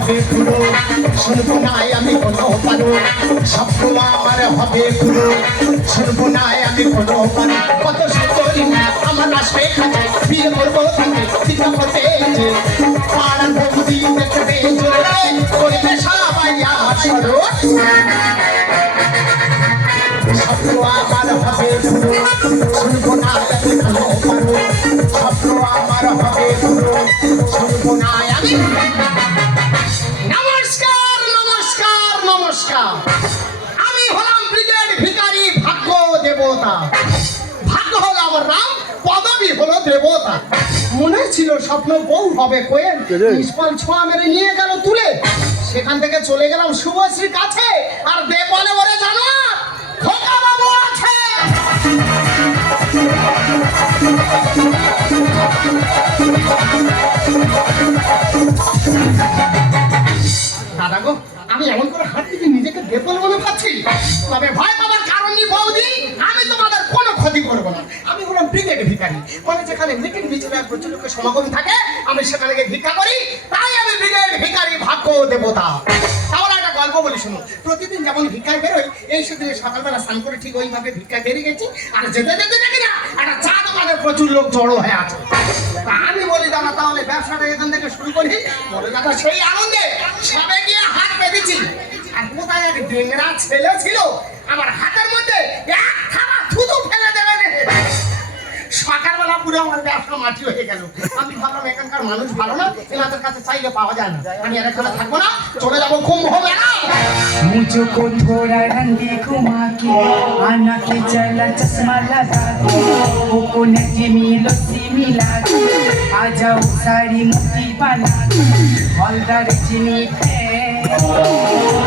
হবে পুরো, শুনবো না আমি কোনো পারো, স্বপ্ন আমার হবে পুরো, শুনবো না আমি কোনো পারো। কত সুন্দরী আমার আসবে কাছে, বিয়ে করবো তাকে চিন্তা করতে যে পাড়ার বৌদি দেখবে জোরে করবে সবাই আমার সরো। স্বপ্ন আমার হবে পুরো, শুনবো না আমি কোনো পারো, স্বপ্ন আমার হবে পুরো, শুনবো না আমি। নমস্কার নমস্কার নমস্কার, আমি হলাম ব্রিগেড ভিখারি ভাগ্য দেবতা। ভাগ্য হলো আমার নাম, পদবী হলো দেবতা। মনে ছিল স্বপ্ন বউ হবে কোয়েল, নিষ্ফল ছোঁয়া মেরে নিয়ে গেল তুলে। সেখান থেকে চলে গেলাম শুভশ্রীর কাছে, আর দেবলে ওরে জানো খোকা বাবু আছে। দাদা গো, আমি এমন করে হাঁটছি যে নিজেকে বেপল মনে পাচ্ছি। তবে ভয় পাবার কারণ নেই বৌদি, আমি তোমাদের কোনো ক্ষতি করবো না। আমি হলাম ব্রিগেড ভিখারি, মানে যেখানে মিটিং মিছিল প্রচুর লোকের সমাগম থাকে আমি সেখানে গিয়ে ভিক্ষা করি, তাই আমি ব্রিগেড ভিখারি ভাগ্য দেবতা। তাহলে একটা গল্প বলি শুনো। প্রতিদিন যেমন ভিক্ষায় বেরোই, এই সেদিন সকালবেলা স্নান করে ঠিক ওইভাবে ভিক্ষায় বেরিয়ে গেছি, আর যেতে যেতে দেখি না একটা চা দোকানে প্রচুর লোক জড়ো হয়ে আছে। তা আমি বলি দাদা তাহলে ব্যবসাটা এখান থেকে শুরু করি। বলে দাদা সেই আনন্দে সবে গিয়ে হাত পেতেছি, আর কোথায় এক ডেংরা ছেলে ছিল আমার হাতের মধ্যে এক থাবা থুতু ফেলে দেবে। সকালবেলা পুরো আমার ব্যবসা মাটি হয়ে গেল। আমি ভাবলাম এখানকার মানুষ ভালো না, এনাদের কাছে চাইলে পাওয়া যায় না, আমি আর এখানে থাকবো না, চলে যাবো কুম্ভ মেলা। मुझको थोड़ा रंगी घुमा के आना के चला चश्मा लगा के कोकोनट मिलोसी मिला के आ जाओ साड़ी मोती बना के हल्दर चीनी के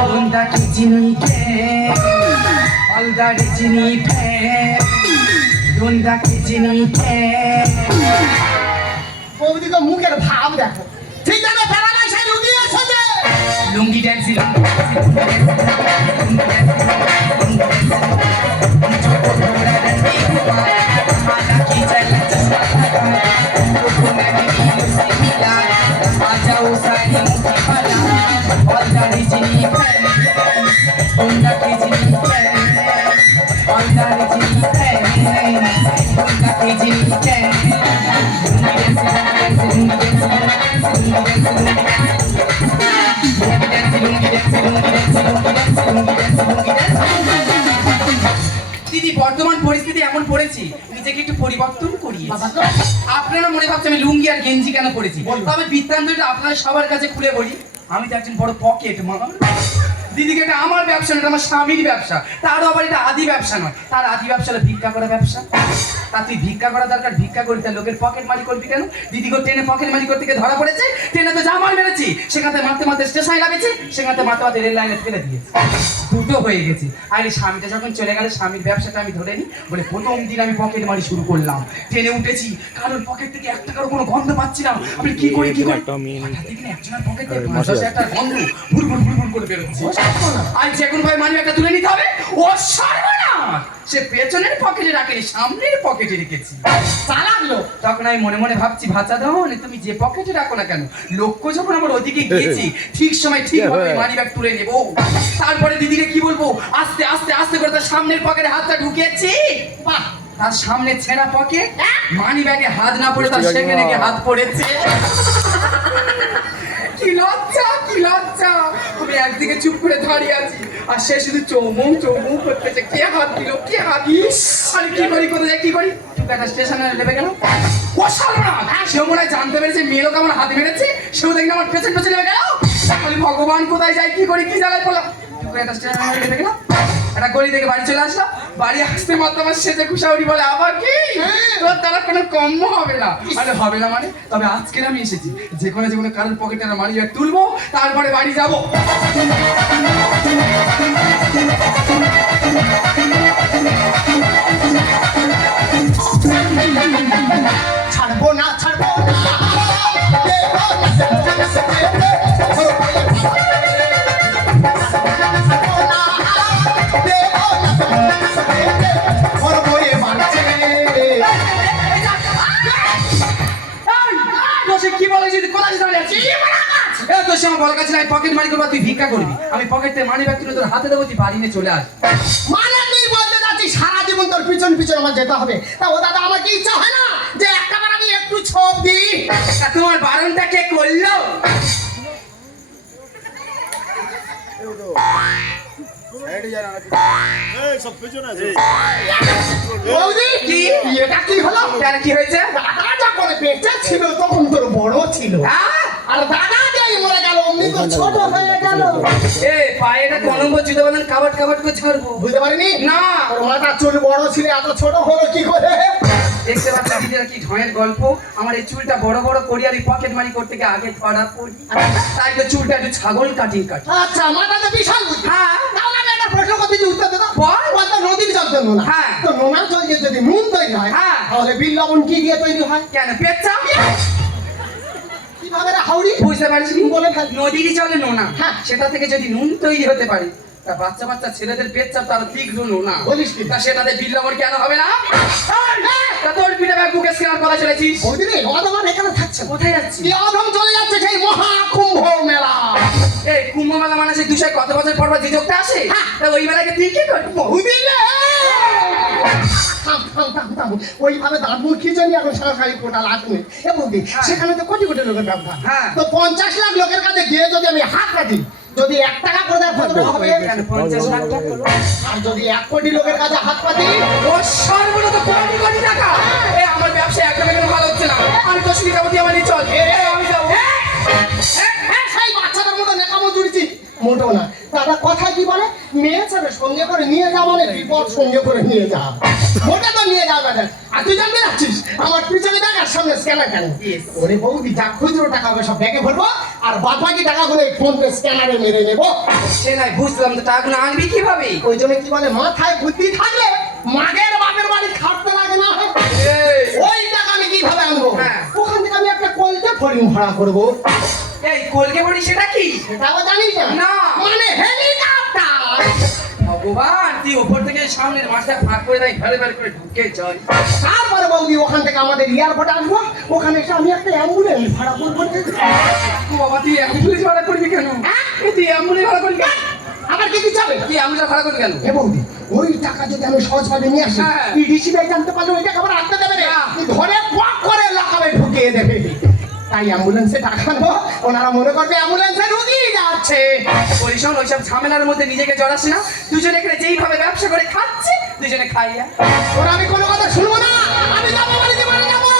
बुंदा की चीनी के हल्दर चीनी के बुंदा की चीनी के। বৌদিকে মুখের ভাব দেখো, ঠিক আছে ফেরালাই সেই লুঙ্গি এসেছে। लुंगी डांसी দিদি বর্তমান পরিস্থিতি এমন পড়েছি নিজেকে একটু পরিবর্তন করিয়ে। আপনারা মনে ভাবছেন আমি লুঙ্গি আর গেঞ্জি কেন পড়েছি, তবে বৃত্তান্তটা আপনারা সবার কাছে খুলে বলি। আমি তো একজন বড় পকেট মা। দিদিকে এটা আমার ব্যবসা না, এটা আমার স্বামীর ব্যবসা। তারও আবার এটা আদি ব্যবসা নয়, তার আদি ব্যবসা হলো ভিক্ষা করা ব্যবসা। তা তুই ভিক্ষা করা দরকার, ভিক্ষা করি তার লোকের পকেট মারি করবি কেন? দিদিকে ট্রেনে পকেট মারি করতে গিয়ে ধরা পড়েছে, ট্রেনে তো জামাল মেরেছি, সেখানে মারতে মারতে স্টেশনে লাগেছে, সেখানে মারতে মারতে রেল লাইনে ফেলে দিয়েছে, দুটো হয়ে গেছে। আর এই স্বামীটা যখন চলে গেল, স্বামীর ব্যবসাটা আমি ধরে নিই বলে প্রথম দিন আমি পকেট মারি শুরু করলাম। ট্রেনে উঠেছি, কারণ পকেট থেকে এক টাকারও কোনো গন্ধ পাচ্ছি না। আমি কি করি একজনের পকেট থেকে ৫-১০ টাকার গন্ধ ভুল ভুল ভুল ভুল করে বেরোচ্ছে। আর যে কোনো ভাই মানি একটা তুলে নিতে হবে। ও সর্বনাশ, সে পেছনের পকেটে রাখেনি, সামনের পকেটে রেখেছি। চালালো তখন আমি মনে মনে ভাবছি, ভাষা দাও তুমি যে পকেটে রাখো না কেন, লক্ষ্য যখন আমার ওদিকে গিয়েছি ঠিক সময় ঠিক মানি ব্যাগ তুলে নেবো। তারপরে দিদিকে কি বলবো, আস্তে আস্তে আস্তে করে তার সামনের পকেটে হাতটা ঢুকিয়েছি। বাহ, তার সামনে ছেঁড়া পকেট, মানি ব্যাগে হাত না পড়ে তার সেখানে গিয়ে হাত পড়েছে। কি লজ্জা, কি লজ্জা। আমি একদিকে চুপ করে দাঁড়িয়ে আছি, আর সে শুধু চৌমুখ চৌমুখ করতেছে, কে হাত দিল, কে হাত দিস। আমি কি করি, কোথায় কি করি, একটা স্টেশনে নেমে গেল। ও সর্বনাশ, সেও মনে হয় জানতে পেরেছে মেয়ে লোক আমার হাত মেরেছে, সেও দেখি আমার পেছন পেছন নেমে গেল। তাহলে ভগবান কোথায় যাই, কি করি, কি জ্বালায় পড়লাম। একটা স্টেশনে নেমে গেলাম, একটা গলি থেকে বাড়ি চলে আসলাম। বাড়ি আসতে মাত্র আমার সেজে খুশাউরি বলে, আবার কি তোর দ্বারা কোনো কম্য হবে না। আরে হবে না মানে, তবে আজকের আমি এসেছি যে কোনো কারোর পকেটে মানি ব্যাগ তুলবো, তারপরে বাড়ি যাবো। ছাড়বো না, ছাড়বো না, সময় বলা গেছিল আমি পকেট মারি করবো তুই ভিক্ষা করবি, আমি পকেট থেকে মানি ব্যাগ তুলে তোর হাতে দেবো, তুই বাড়ি নিয়ে চলে আস। মানে তুই বলতে যাচ্ছিস সারা জীবন তোর পিছন পিছন আমার যেতে হবে? তা ও দাদা আমার কি ইচ্ছা হয় না যে একটা বার আমি একটু ছোপ দিই? তা তোমার বারণটা কে করলো? বৌদি, কি? এটা কি হলো? কেন কি হয়েছে? দাদা যখন বেঁচে ছিল তখন তোর বড় ছিল, হ্যাঁ? আর দাদা যেই মরে গেল অমনি তো ছোট হয়ে গেল। এ পায়েটা কোন নম্বর জুতো বাঁধেন কাবাট কাবাট করে ছাড়বো? বুঝতে পারিনি? না। তোর মাথা চুল বড় ছিল এত ছোট হলো কি করে? দেখতে পাচ্ছি দিদিরা কি ঢয়ের গল্প। আমার এই চুলটা বড় বড় করি আর এই পকেট মারি করতে গিয়ে আগে ধরা পড়ি, তাই তো চুলটা একটু ছাগল কাটিং কাটি। আচ্ছা, মাথাতে বিশাল বুদ্ধি। হ্যাঁ। তাহলে আমি একটা প্রশ্ন করতে যে উত্তর দেবো। বল। বলতো নদীর জল তো নোনা। হ্যাঁ। তো নোনার জল দিয়ে যদি নুন তৈরি হয়, হ্যাঁ। তাহলে বিল লবণ কি দিয়ে তৈরি হয়? কেন পেচ্ছা? কিভাবে রে হাউড়ি? বুঝতে পারছি বলে ফেল। নদীরই চলে নোনা, হ্যাঁ। সেটা থেকে যদি নুন তৈরি হতে পারে তা বাচ্চা বাচ্চা ছেলেদের পেচ্ছা তার তীক্ষ্ণ নোনা, বলিস কি? তা সেটাতে বিল লবণ কেন হবে না? তা তোর পিঠে ব্যাগ বুকে স্ক্যান করা চলেছিস, বৌদি রে, অধমান এখানে থাকছে না। কোথায় যাচ্ছিস? এই অধম চলে যাচ্ছে সেই মহা কুম্ভ মেলা। এই কুম্ভ মেলা মানে সেই 200 কত বছর পর পর যে যোগটা আসে, হ্যাঁ। তা ওই মেলাকে তুই কি করবি? বৌদি রে! থাম, থাম, থাম, থাম। ওইভাবে দাঁত মুখ খিচে নিয়ে এখন সরকারি কোটাল আসবে। এ বৌদি, হ্যাঁ। সেখানে তো কোটি কোটি লোকের ব্যবহার। হ্যাঁ। তো 50 লাখ লোকের কাছে গিয়ে যদি আমি হাত রাখি, যদি 1 টাকা করে দেয় কত টাকা হবে? কেন 50 লাখ টাকা? আর যদি 1 কোটি লোকের কাছে হাত পাতি, ও সর্বনত কোটি কোটি টাকা। এই আমার ব্যবসা একটা টাকার ভালো হচ্ছে না, আমি তো সুবিধাবতী আমার নিয়ে চল। আমি যাবো। সেই বাচ্চাদের মতো নেকামো জুড়েছি। মোটো না দাদা, কথা কি বলে, মেয়ে ছেলে সঙ্গে করে নিয়ে যা মানে বিপদ সঙ্গে করে নিয়ে যা। মোটা তো নিয়ে যাও দাদা। আর তুই জানতে যাচ্ছিস আমার পিছনে দেখ আর সামনে স্ক্যানার কেন? Yes. ওরে বৌদি, যা খুচরো টাকা হবে সব ব্যাগে ভরবো, আর বাদ বাকি টাকাগুলো এই ফোন পে স্ক্যানারে মেরে নেবো। সে নাই বুঝলাম, তো টাকাগুলো আনবি কিভাবে? ওই জন্য কি বলে, মাথায় বুদ্ধি থাকলে মাগের বাপের বাড়ি খাটতে লাগে না। এই, ওই টাকা আমি কিভাবে আনবো? হ্যাঁ। ওখান থেকে আমি একটা কলতে ফড়িং ভাড়া করবো। এই কলকে বলি সেটা কি? সেটাও জানিস না? না। মানে হেলিকপ্টার। ভগবান, তুই উপর থেকে সামনের মাছটা ফাঁক করে দেয়, ভালো ভালো করে ঢুকে যাই। তারপরে বৌদি ওখান থেকে আমাদের এয়ারপোর্টে আসবো, ওখানে এসে আমি একটা অ্যাম্বুলেন্স ভাড়া করবো। ও বাবা, তুই অ্যাম্বুলেন্স ভাড়া করবি কেন? এই তুই অ্যাম্বুলেন্স ভাড়া করবি কেন? আবার কি দিতে হবে? তুই অ্যাম্বুলেন্স ভাড়া করবি কেন? এ বৌদি, ওই টাকা যদি আমি সহজভাবে নিয়ে আসি, হ্যাঁ। এই রিসিভে জানতে পারলে ওই টাকা আবার আনতে দেবে না। না। ধরে পক করে লাগাবে ঢুকিয়ে দেবে। তাই অ্যাম্বুলেন্সে টাকা নেবো, ওনারা মনে করবে অ্যাম্বুলেন্সে রুগী যাচ্ছে। বলি শোন, ওইসব ঝামেলার মধ্যে নিজেকে জড়াস না। দুজনে এখানে যেইভাবে ব্যবসা করে খাচ্ছে, দুজনে খাইয়া। ওরা আমি কোনো কথা শুনবো না, আমি যাবো বাড়িতে, বাড়ি যাবো।